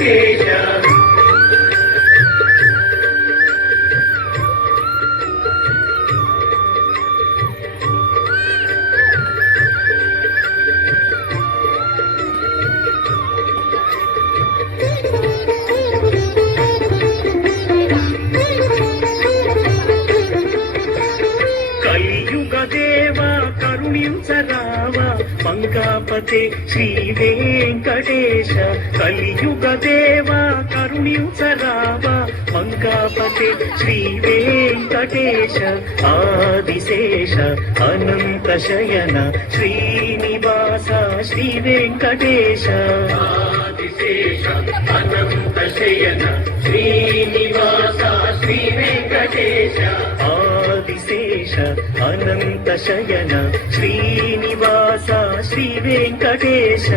Venkatesha మంగాపతే Shri Venkatesha Kaliyuga Deva కరుణించరావా మంగాపతే Shri Venkatesha Adisesha Anantha Shayana Srinivasa Shri Venkatesha Adisesha Anantha Shayana Srinivasa Shri Venkatesha Adisesha Anantha Shayana Srinivasa Shri Venkatesha